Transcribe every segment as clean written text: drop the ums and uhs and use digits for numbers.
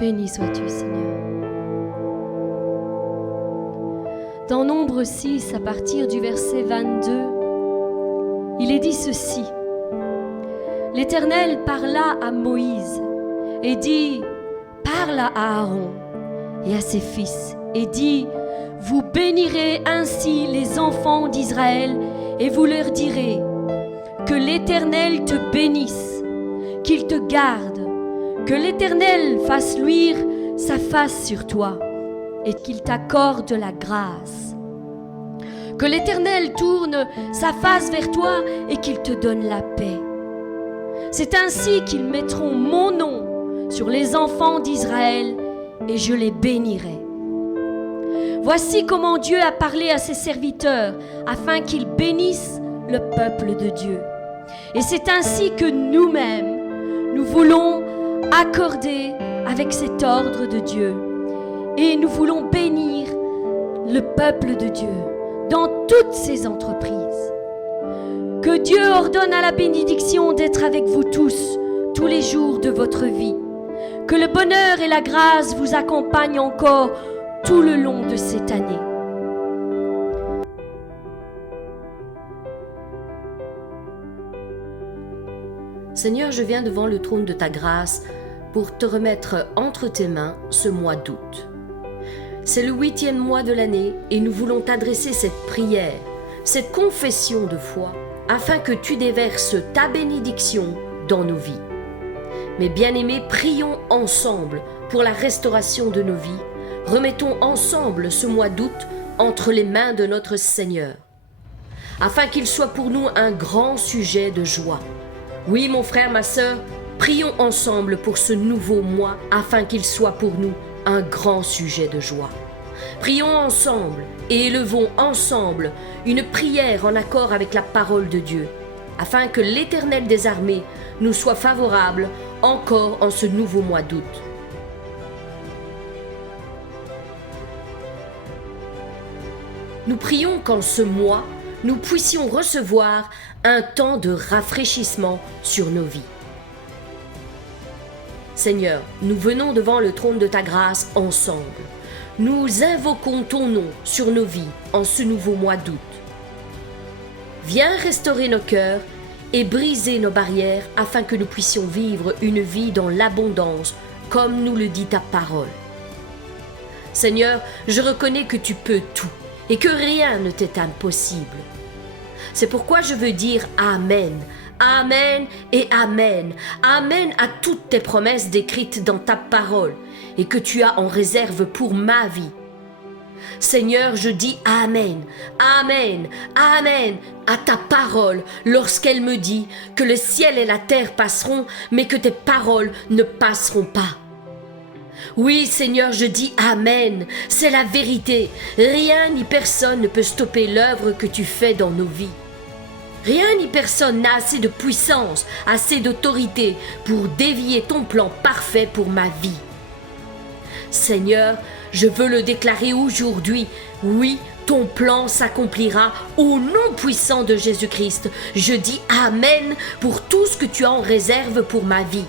Béni sois-tu, Seigneur. Dans Nombre 6, à partir du verset 22, il est dit ceci. L'Éternel parla à Moïse et dit, parle à Aaron et à ses fils et dit, vous bénirez ainsi les enfants d'Israël et vous leur direz, que l'Éternel te bénisse, qu'il te garde, que l'Éternel fasse luire sa face sur toi et qu'il t'accorde la grâce. Que l'Éternel tourne sa face vers toi et qu'il te donne la paix. C'est ainsi qu'ils mettront mon nom sur les enfants d'Israël et je les bénirai. Voici comment Dieu a parlé à ses serviteurs afin qu'ils bénissent le peuple de Dieu. Et c'est ainsi que nous-mêmes, nous voulons accorder avec cet ordre de Dieu. Et nous voulons bénir le peuple de Dieu dans toutes ses entreprises. Que Dieu ordonne à la bénédiction d'être avec vous tous les jours de votre vie. Que le bonheur et la grâce vous accompagnent encore tout le long de cette année. Seigneur, je viens devant le trône de ta grâce pour te remettre entre tes mains ce mois d'août. C'est le 8e mois de l'année et nous voulons t'adresser cette prière, cette confession de foi, afin que tu déverses ta bénédiction dans nos vies. Mes bien-aimés, prions ensemble pour la restauration de nos vies. Remettons ensemble ce mois d'août entre les mains de notre Seigneur, afin qu'il soit pour nous un grand sujet de joie. Oui, mon frère, ma sœur, prions ensemble pour ce nouveau mois, afin qu'il soit pour nous un grand sujet de joie. Prions ensemble et élevons ensemble une prière en accord avec la parole de Dieu, afin que l'Éternel des armées nous soit favorable encore en ce nouveau mois d'août. Nous prions qu'en ce mois, nous puissions recevoir un temps de rafraîchissement sur nos vies. Seigneur, nous venons devant le trône de ta grâce ensemble. Nous invoquons ton nom sur nos vies en ce nouveau mois d'août. Viens restaurer nos cœurs et briser nos barrières afin que nous puissions vivre une vie dans l'abondance comme nous le dit ta parole. Seigneur, je reconnais que tu peux tout et que rien ne t'est impossible. C'est pourquoi je veux dire Amen, Amen et Amen, Amen à toutes tes promesses décrites dans ta parole et que tu as en réserve pour ma vie. Seigneur, je dis Amen, Amen, Amen à ta parole lorsqu'elle me dit que le ciel et la terre passeront, mais que tes paroles ne passeront pas. Oui, Seigneur, je dis Amen, c'est la vérité. Rien ni personne ne peut stopper l'œuvre que tu fais dans nos vies. Rien ni personne n'a assez de puissance, assez d'autorité pour dévier ton plan parfait pour ma vie. Seigneur, je veux le déclarer aujourd'hui. Oui, ton plan s'accomplira au nom puissant de Jésus-Christ. Je dis Amen pour tout ce que tu as en réserve pour ma vie.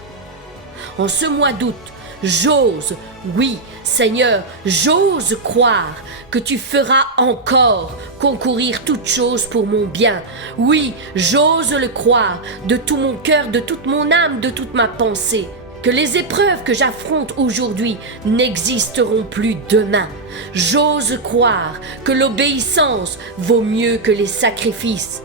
En ce mois d'août, j'ose, oui, Seigneur, j'ose croire que tu feras encore concourir toutes choses pour mon bien. Oui, j'ose le croire de tout mon cœur, de toute mon âme, de toute ma pensée. Que les épreuves que j'affronte aujourd'hui n'existeront plus demain. J'ose croire que l'obéissance vaut mieux que les sacrifices.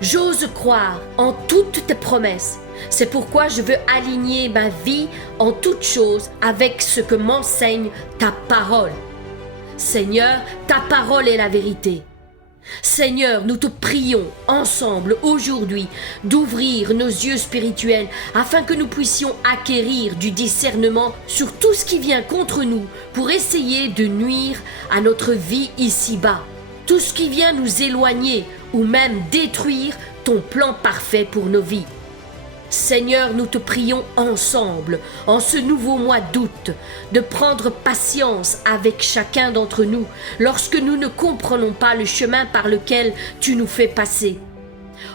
J'ose croire en toutes tes promesses. C'est pourquoi je veux aligner ma vie en toutes choses avec ce que m'enseigne ta parole. Seigneur, ta parole est la vérité. Seigneur, nous te prions ensemble aujourd'hui d'ouvrir nos yeux spirituels afin que nous puissions acquérir du discernement sur tout ce qui vient contre nous pour essayer de nuire à notre vie ici-bas. Tout ce qui vient nous éloigner ou même détruire ton plan parfait pour nos vies. Seigneur, nous te prions ensemble, en ce nouveau mois d'août, de prendre patience avec chacun d'entre nous lorsque nous ne comprenons pas le chemin par lequel tu nous fais passer.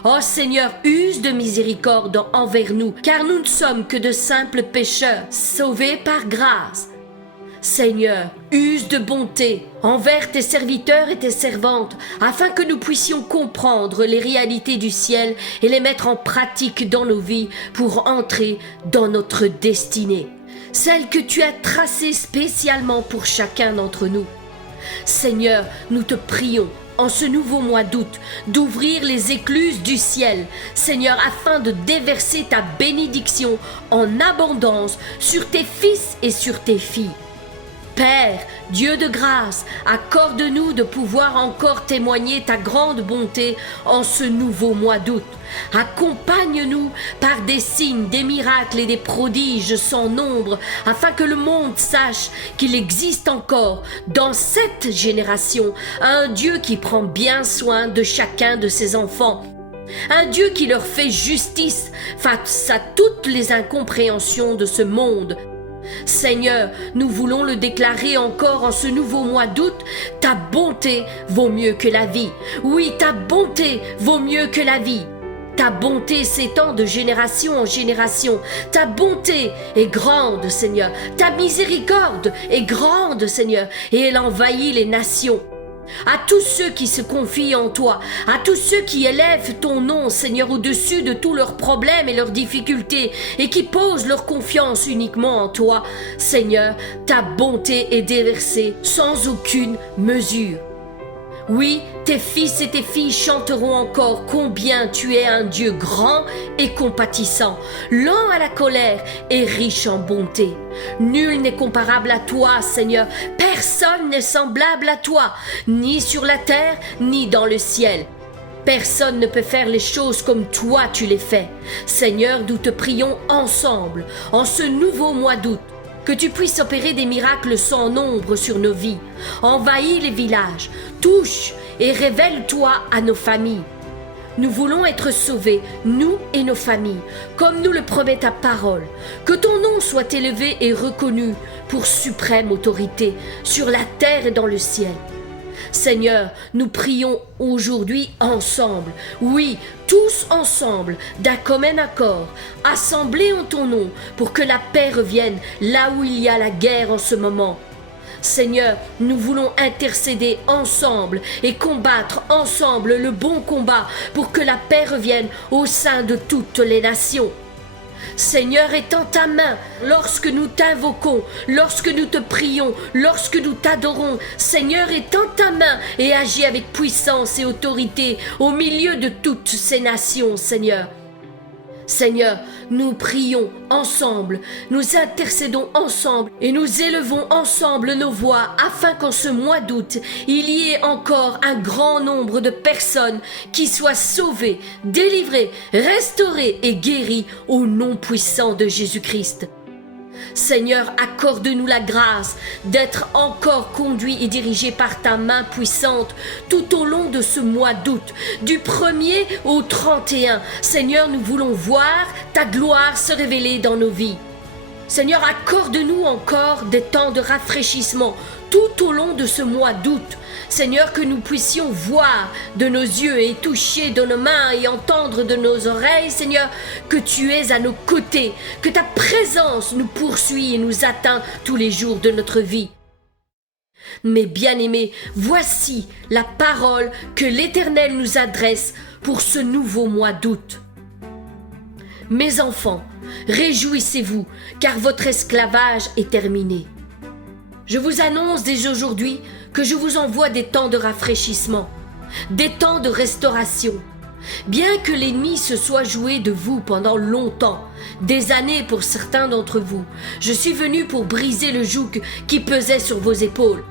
Oh Seigneur, use de miséricorde envers nous, car nous ne sommes que de simples pécheurs, sauvés par grâce. Seigneur, use de bonté envers tes serviteurs et tes servantes, afin que nous puissions comprendre les réalités du ciel et les mettre en pratique dans nos vies pour entrer dans notre destinée, celle que tu as tracée spécialement pour chacun d'entre nous. Seigneur, nous te prions, en ce nouveau mois d'août, d'ouvrir les écluses du ciel, Seigneur, afin de déverser ta bénédiction en abondance sur tes fils et sur tes filles. Père, Dieu de grâce, accorde-nous de pouvoir encore témoigner ta grande bonté en ce nouveau mois d'août. Accompagne-nous par des signes, des miracles et des prodiges sans nombre, afin que le monde sache qu'il existe encore dans cette génération un Dieu qui prend bien soin de chacun de ses enfants. Un Dieu qui leur fait justice face à toutes les incompréhensions de ce monde. Seigneur, nous voulons le déclarer encore en ce nouveau mois d'août, ta bonté vaut mieux que la vie. Oui, ta bonté vaut mieux que la vie. Ta bonté s'étend de génération en génération. Ta bonté est grande, Seigneur. Ta miséricorde est grande, Seigneur, et elle envahit les nations. À tous ceux qui se confient en toi, à tous ceux qui élèvent ton nom, Seigneur, au-dessus de tous leurs problèmes et leurs difficultés et qui posent leur confiance uniquement en toi, Seigneur, ta bonté est déversée sans aucune mesure. Oui, tes fils et tes filles chanteront encore combien tu es un Dieu grand et compatissant, lent à la colère et riche en bonté. Nul n'est comparable à toi, Seigneur. Personne n'est semblable à toi, ni sur la terre, ni dans le ciel. Personne ne peut faire les choses comme toi tu les fais. Seigneur, nous te prions ensemble, en ce nouveau mois d'août, que tu puisses opérer des miracles sans nombre sur nos vies. Envahis les villages, touche et révèle-toi à nos familles. Nous voulons être sauvés, nous et nos familles, comme nous le promet ta parole. Que ton nom soit élevé et reconnu pour suprême autorité sur la terre et dans le ciel. Seigneur, nous prions aujourd'hui ensemble, oui, tous ensemble, d'un commun accord, assemblés en ton nom, pour que la paix revienne là où il y a la guerre en ce moment. Seigneur, nous voulons intercéder ensemble et combattre ensemble le bon combat pour que la paix revienne au sein de toutes les nations. Seigneur, étends ta main lorsque nous t'invoquons, lorsque nous te prions, lorsque nous t'adorons. Seigneur, étends ta main et agis avec puissance et autorité au milieu de toutes ces nations, Seigneur. Seigneur, nous prions ensemble, nous intercédons ensemble et nous élevons ensemble nos voix afin qu'en ce mois d'août, il y ait encore un grand nombre de personnes qui soient sauvées, délivrées, restaurées et guéries au nom puissant de Jésus-Christ. Seigneur, accorde-nous la grâce d'être encore conduits et dirigés par ta main puissante tout au long de ce mois d'août, du 1er au 31. Seigneur, nous voulons voir ta gloire se révéler dans nos vies. Seigneur, accorde-nous encore des temps de rafraîchissement tout au long de ce mois d'août. Seigneur, que nous puissions voir de nos yeux et toucher de nos mains et entendre de nos oreilles, Seigneur, que tu es à nos côtés, que ta présence nous poursuit et nous atteint tous les jours de notre vie. Mes bien-aimés, voici la parole que l'Éternel nous adresse pour ce nouveau mois d'août. Mes enfants, réjouissez-vous, car votre esclavage est terminé. Je vous annonce dès aujourd'hui que je vous envoie des temps de rafraîchissement, des temps de restauration. Bien que l'ennemi se soit joué de vous pendant longtemps, des années pour certains d'entre vous, je suis venu pour briser le joug qui pesait sur vos épaules.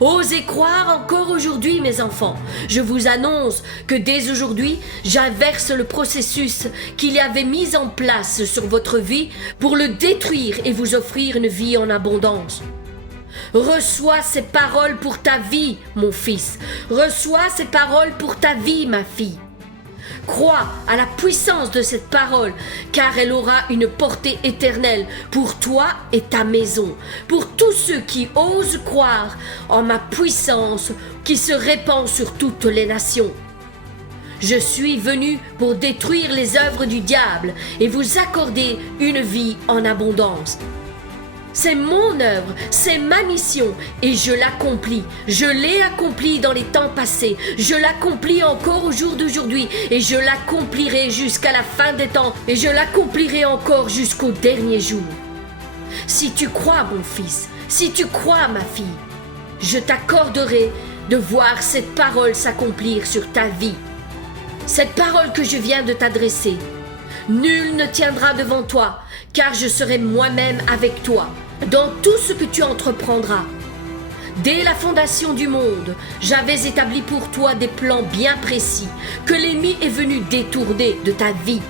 Osez croire encore aujourd'hui, mes enfants. Je vous annonce que dès aujourd'hui, j'inverse le processus qu'il y avait mis en place sur votre vie pour le détruire et vous offrir une vie en abondance. Reçois ces paroles pour ta vie, mon fils. Reçois ces paroles pour ta vie, ma fille. Crois à la puissance de cette parole, car elle aura une portée éternelle pour toi et ta maison, pour tous ceux qui osent croire en ma puissance qui se répand sur toutes les nations. Je suis venu pour détruire les œuvres du diable et vous accorder une vie en abondance. C'est mon œuvre, c'est ma mission et je l'accomplis. Je l'ai accomplie dans les temps passés, je l'accomplis encore au jour d'aujourd'hui et je l'accomplirai jusqu'à la fin des temps et je l'accomplirai encore jusqu'au dernier jour. Si tu crois, mon fils, si tu crois, ma fille, je t'accorderai de voir cette parole s'accomplir sur ta vie. Cette parole que je viens de t'adresser, nul ne tiendra devant toi, car je serai moi-même avec toi dans tout ce que tu entreprendras. Dès la fondation du monde, j'avais établi pour toi des plans bien précis que l'ennemi est venu détourner de ta vie.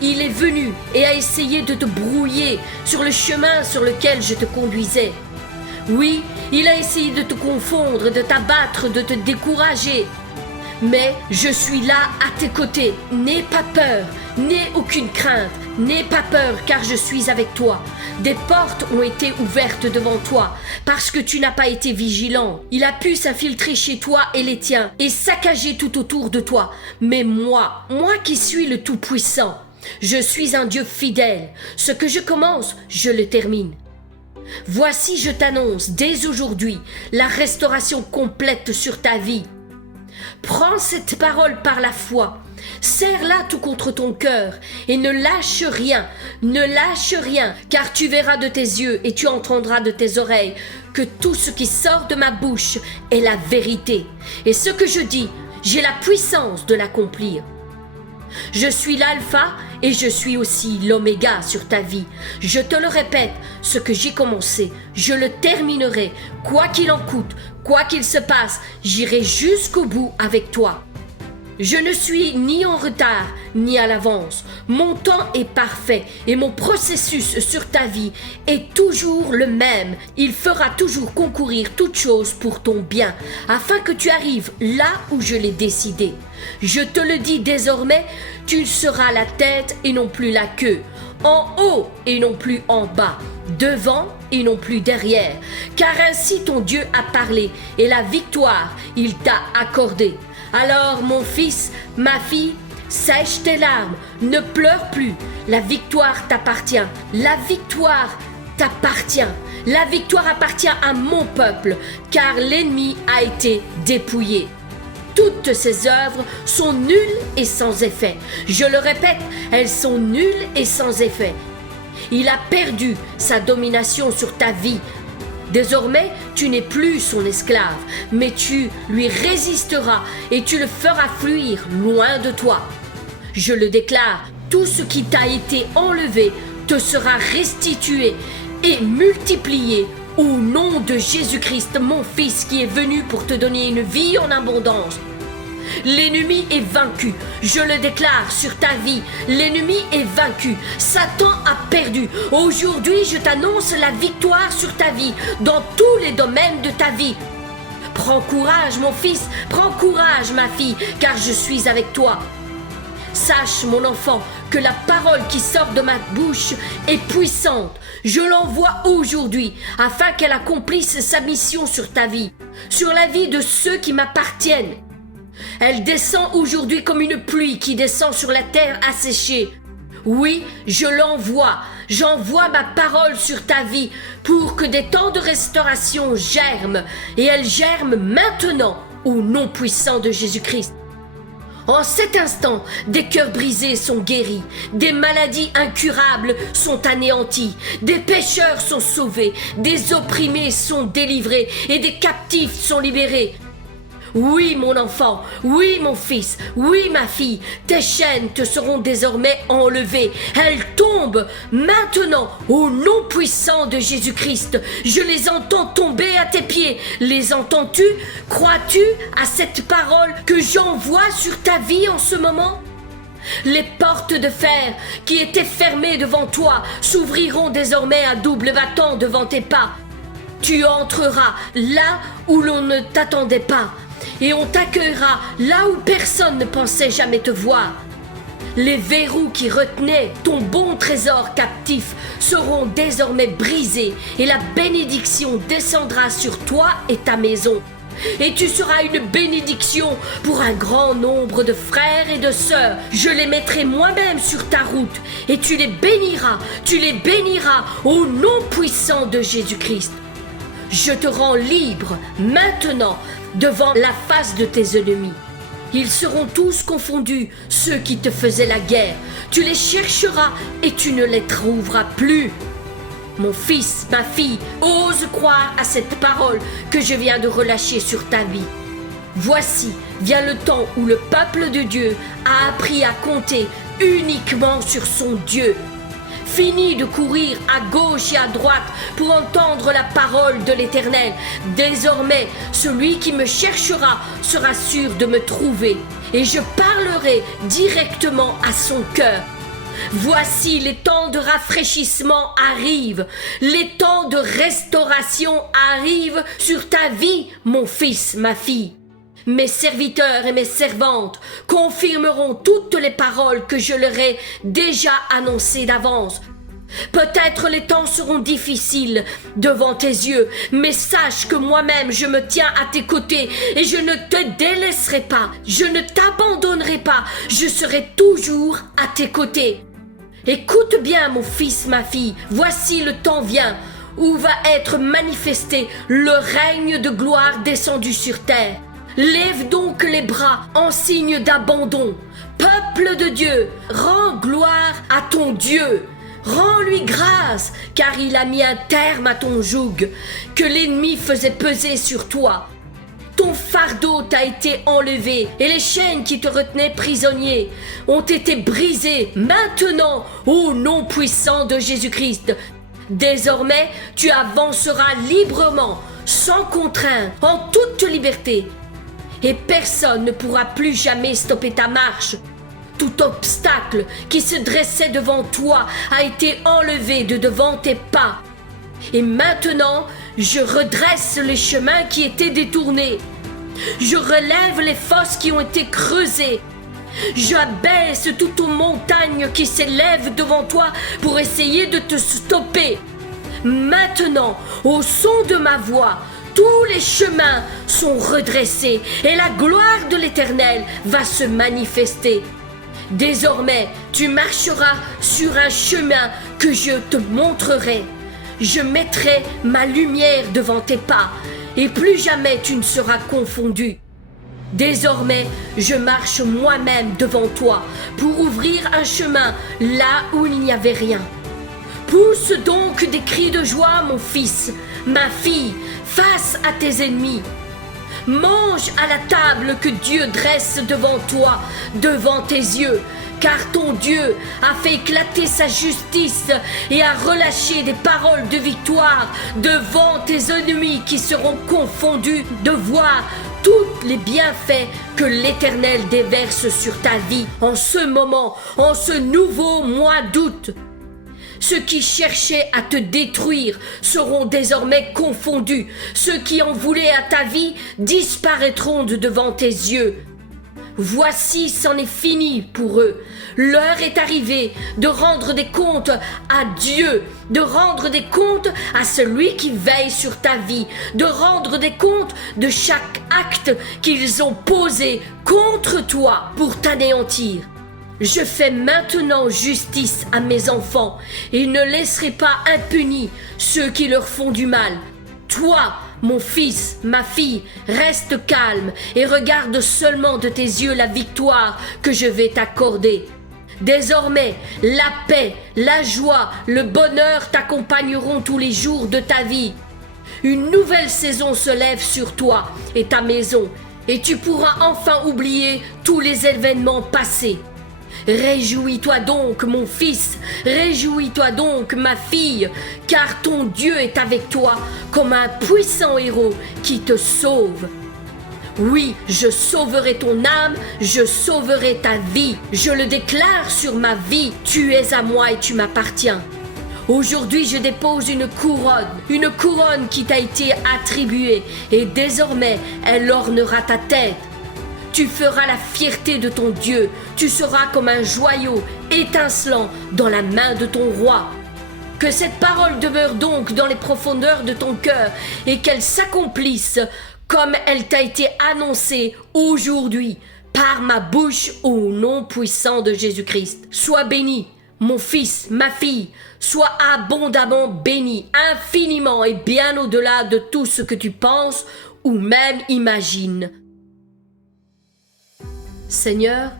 Il est venu et a essayé de te brouiller sur le chemin sur lequel je te conduisais. Oui, il a essayé de te confondre, de t'abattre, de te décourager. Mais je suis là à tes côtés. N'aie pas peur, n'aie aucune crainte, n'aie pas peur car je suis avec toi. Des portes ont été ouvertes devant toi parce que tu n'as pas été vigilant. Il a pu s'infiltrer chez toi et les tiens et saccager tout autour de toi. Mais moi qui suis le Tout-Puissant, je suis un Dieu fidèle. Ce que je commence, je le termine. Voici, je t'annonce dès aujourd'hui la restauration complète sur ta vie. Prends cette parole par la foi, serre-la tout contre ton cœur et ne lâche rien, car tu verras de tes yeux et tu entendras de tes oreilles que tout ce qui sort de ma bouche est la vérité. Et ce que je dis, j'ai la puissance de l'accomplir. Je suis l'alpha et je suis aussi l'oméga sur ta vie. Je te le répète, ce que j'ai commencé, je le terminerai. Quoi qu'il en coûte, quoi qu'il se passe, j'irai jusqu'au bout avec toi. Je ne suis ni en retard, ni à l'avance. Mon temps est parfait et mon processus sur ta vie est toujours le même. Il fera toujours concourir toutes choses pour ton bien, afin que tu arrives là où je l'ai décidé. Je te le dis désormais, tu seras la tête et non plus la queue, en haut et non plus en bas, devant et non plus derrière, car ainsi ton Dieu a parlé et la victoire il t'a accordée. Alors mon fils, ma fille, sèche tes larmes, ne pleure plus, la victoire t'appartient, la victoire t'appartient, la victoire appartient à mon peuple, car l'ennemi a été dépouillé. Toutes ces œuvres sont nulles et sans effet. Je le répète, elles sont nulles et sans effet. Il a perdu sa domination sur ta vie. Désormais, tu n'es plus son esclave, mais tu lui résisteras et tu le feras fuir loin de toi. Je le déclare, tout ce qui t'a été enlevé te sera restitué et multiplié au nom de Jésus-Christ, mon Fils, qui est venu pour te donner une vie en abondance. L'ennemi est vaincu, je le déclare sur ta vie, l'ennemi est vaincu, Satan a perdu. Aujourd'hui, je t'annonce la victoire sur ta vie, dans tous les domaines de ta vie. Prends courage, mon fils, prends courage, ma fille, car je suis avec toi. Sache, mon enfant, que la parole qui sort de ma bouche est puissante. Je l'envoie aujourd'hui afin qu'elle accomplisse sa mission sur ta vie, sur la vie de ceux qui m'appartiennent. Elle descend aujourd'hui comme une pluie qui descend sur la terre asséchée. Oui, je l'envoie. J'envoie ma parole sur ta vie pour que des temps de restauration germent. Et elles germent maintenant au nom puissant de Jésus-Christ. En cet instant, des cœurs brisés sont guéris, des maladies incurables sont anéanties, des pécheurs sont sauvés, des opprimés sont délivrés et des captifs sont libérés. Oui, mon enfant, oui, mon fils, oui, ma fille, tes chaînes te seront désormais enlevées. Elles tombent maintenant au nom puissant de Jésus-Christ. Je les entends tomber à tes pieds. Les entends-tu? Crois-tu à cette parole que j'envoie sur ta vie en ce moment? Les portes de fer qui étaient fermées devant toi s'ouvriront désormais à double battant devant tes pas. Tu entreras là où l'on ne t'attendait pas. Et on t'accueillera là où personne ne pensait jamais te voir. Les verrous qui retenaient ton bon trésor captif seront désormais brisés et la bénédiction descendra sur toi et ta maison. et tu seras une bénédiction pour un grand nombre de frères et de sœurs. Je les mettrai moi-même sur ta route et tu les béniras au nom puissant de Jésus-Christ. Je te rends libre maintenant devant la face de tes ennemis. Ils seront tous confondus, ceux qui te faisaient la guerre. Tu les chercheras et tu ne les trouveras plus. Mon fils, ma fille, ose croire à cette parole que je viens de relâcher sur ta vie. Voici, vient le temps où le peuple de Dieu a appris à compter uniquement sur son Dieu. Fini de courir à gauche et à droite pour entendre la parole de l'Éternel. Désormais, celui qui me cherchera sera sûr de me trouver, et je parlerai directement à son cœur. Voici, les temps de rafraîchissement arrivent, les temps de restauration arrivent sur ta vie, mon fils, ma fille. Mes serviteurs et mes servantes confirmeront toutes les paroles que je leur ai déjà annoncées d'avance. Peut-être les temps seront difficiles devant tes yeux, mais sache que moi-même je me tiens à tes côtés et je ne te délaisserai pas, je ne t'abandonnerai pas, je serai toujours à tes côtés. Écoute bien, mon fils, ma fille, voici le temps vient où va être manifesté le règne de gloire descendu sur terre. Lève donc les bras en signe d'abandon. Peuple de Dieu, rends gloire à ton Dieu. Rends-lui grâce, car il a mis un terme à ton joug que l'ennemi faisait peser sur toi. Ton fardeau t'a été enlevé et les chaînes qui te retenaient prisonnier ont été brisées maintenant au nom puissant de Jésus-Christ. Désormais, tu avanceras librement, sans contrainte, en toute liberté. Et personne ne pourra plus jamais stopper ta marche. Tout obstacle qui se dressait devant toi a été enlevé de devant tes pas. Et maintenant, je redresse les chemins qui étaient détournés. Je relève les fosses qui ont été creusées. J'abaisse toutes les montagnes qui s'élèvent devant toi pour essayer de te stopper. Maintenant, au son de ma voix, tous les chemins sont redressés et la gloire de l'Éternel va se manifester. Désormais, tu marcheras sur un chemin que je te montrerai. Je mettrai ma lumière devant tes pas et plus jamais tu ne seras confondu. Désormais, je marche moi-même devant toi pour ouvrir un chemin là où il n'y avait rien. Pousse donc des cris de joie, mon fils, ma fille, face à tes ennemis. Mange à la table que Dieu dresse devant toi, devant tes yeux, car ton Dieu a fait éclater sa justice et a relâché des paroles de victoire devant tes ennemis qui seront confondus de voir tous les bienfaits que l'Éternel déverse sur ta vie en ce moment, en ce nouveau mois d'août. Ceux qui cherchaient à te détruire seront désormais confondus. Ceux qui en voulaient à ta vie disparaîtront de devant tes yeux. Voici, c'en est fini pour eux. L'heure est arrivée de rendre des comptes à Dieu, de rendre des comptes à celui qui veille sur ta vie, de rendre des comptes de chaque acte qu'ils ont posé contre toi pour t'anéantir. Je fais maintenant justice à mes enfants et ne laisserai pas impunis ceux qui leur font du mal. Toi, mon fils, ma fille, reste calme et regarde seulement de tes yeux la victoire que je vais t'accorder. Désormais, la paix, la joie, le bonheur t'accompagneront tous les jours de ta vie. Une nouvelle saison se lève sur toi et ta maison, et tu pourras enfin oublier tous les événements passés. Réjouis-toi donc, mon fils, réjouis-toi donc, ma fille, car ton Dieu est avec toi comme un puissant héros qui te sauve. Oui, je sauverai ton âme, je sauverai ta vie, je le déclare sur ma vie, tu es à moi et tu m'appartiens. Aujourd'hui, je dépose une couronne qui t'a été attribuée, et désormais, elle ornera ta tête. Tu feras la fierté de ton Dieu, tu seras comme un joyau étincelant dans la main de ton roi. Que cette parole demeure donc dans les profondeurs de ton cœur et qu'elle s'accomplisse comme elle t'a été annoncée aujourd'hui par ma bouche au nom puissant de Jésus-Christ. Sois béni, mon fils, ma fille, sois abondamment béni, infiniment et bien au-delà de tout ce que tu penses ou même imagines. Seigneur,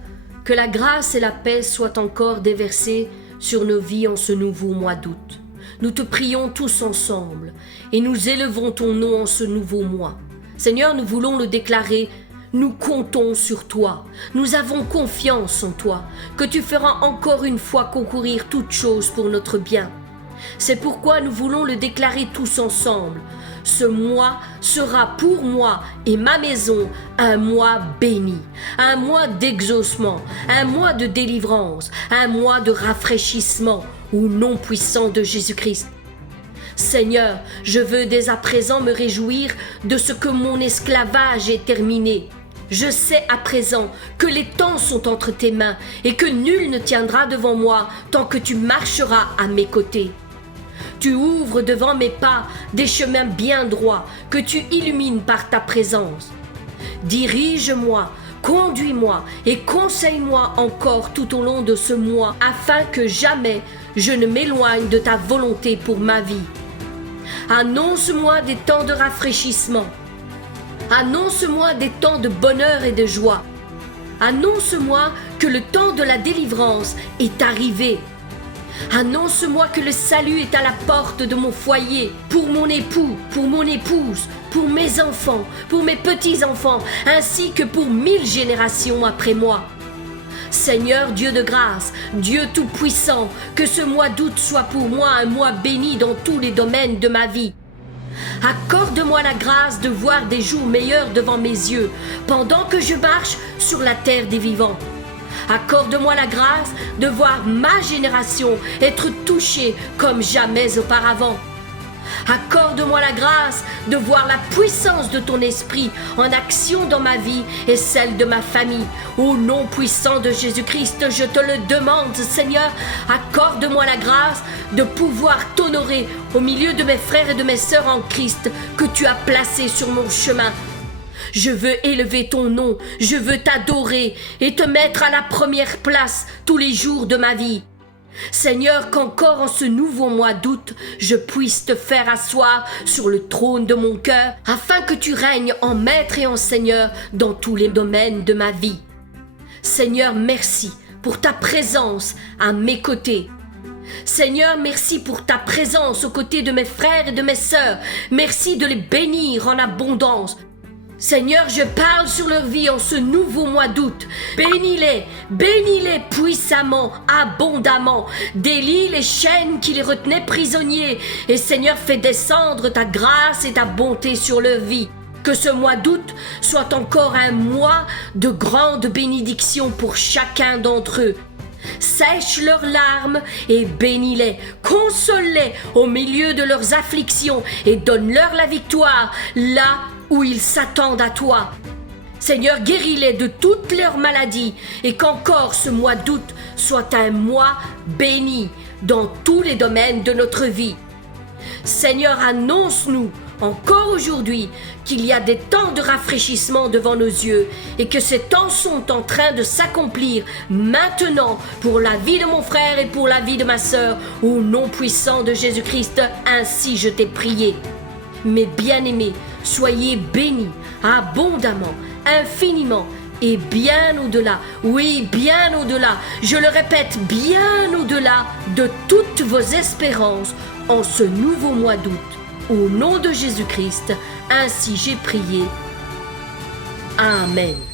que la grâce et la paix soient encore déversées sur nos vies en ce nouveau mois d'août. Nous te prions tous ensemble et nous élevons ton nom en ce nouveau mois. Seigneur, nous voulons le déclarer, nous comptons sur toi, nous avons confiance en toi, que tu feras encore une fois concourir toutes choses pour notre bien. C'est pourquoi nous voulons le déclarer tous ensemble. Ce mois sera pour moi et ma maison un mois béni, un mois d'exaucement, un mois de délivrance, un mois de rafraîchissement au nom puissant de Jésus-Christ. Seigneur, je veux dès à présent me réjouir de ce que mon esclavage est terminé. Je sais à présent que les temps sont entre tes mains et que nul ne tiendra devant moi tant que tu marcheras à mes côtés. Tu ouvres devant mes pas des chemins bien droits que tu illumines par ta présence. Dirige-moi, conduis-moi et conseille-moi encore tout au long de ce mois afin que jamais je ne m'éloigne de ta volonté pour ma vie. Annonce-moi des temps de rafraîchissement. Annonce-moi des temps de bonheur et de joie. Annonce-moi que le temps de la délivrance est arrivé. Annonce-moi que le salut est à la porte de mon foyer, pour mon époux, pour mon épouse, pour mes enfants, pour mes petits-enfants, ainsi que pour 1000 générations après moi. Seigneur Dieu de grâce, Dieu tout-puissant, que ce mois d'août soit pour moi un mois béni dans tous les domaines de ma vie. Accorde-moi la grâce de voir des jours meilleurs devant mes yeux, pendant que je marche sur la terre des vivants. Accorde-moi la grâce de voir ma génération être touchée comme jamais auparavant. Accorde-moi la grâce de voir la puissance de ton esprit en action dans ma vie et celle de ma famille. Au nom puissant de Jésus-Christ, je te le demande, Seigneur, accorde-moi la grâce de pouvoir t'honorer au milieu de mes frères et de mes sœurs en Christ que tu as placés sur mon chemin. Je veux élever ton nom, je veux t'adorer et te mettre à la première place tous les jours de ma vie. Seigneur, qu'encore en ce nouveau mois d'août, je puisse te faire asseoir sur le trône de mon cœur, afin que tu règnes en maître et en Seigneur dans tous les domaines de ma vie. Seigneur, merci pour ta présence à mes côtés. Seigneur, merci pour ta présence aux côtés de mes frères et de mes sœurs. Merci de les bénir en abondance. Seigneur, je parle sur leur vie en ce nouveau mois d'août. Bénis-les puissamment, abondamment. Délie les chaînes qui les retenaient prisonniers. Et Seigneur, fais descendre ta grâce et ta bonté sur leur vie. Que ce mois d'août soit encore un mois de grande bénédiction pour chacun d'entre eux. Sèche leurs larmes et bénis-les, console-les au milieu de leurs afflictions et donne-leur la victoire là où ils s'attendent à toi. Seigneur, guéris-les de toutes leurs maladies et qu'encore ce mois d'août soit un mois béni dans tous les domaines de notre vie. Seigneur, annonce-nous encore aujourd'hui qu'il y a des temps de rafraîchissement devant nos yeux et que ces temps sont en train de s'accomplir maintenant pour la vie de mon frère et pour la vie de ma sœur. Au nom puissant de Jésus-Christ, ainsi je t'ai prié. Mes bien-aimés, soyez bénis abondamment, infiniment et bien au-delà, oui, bien au-delà, je le répète, bien au-delà de toutes vos espérances en ce nouveau mois d'août. Au nom de Jésus-Christ, ainsi j'ai prié. Amen.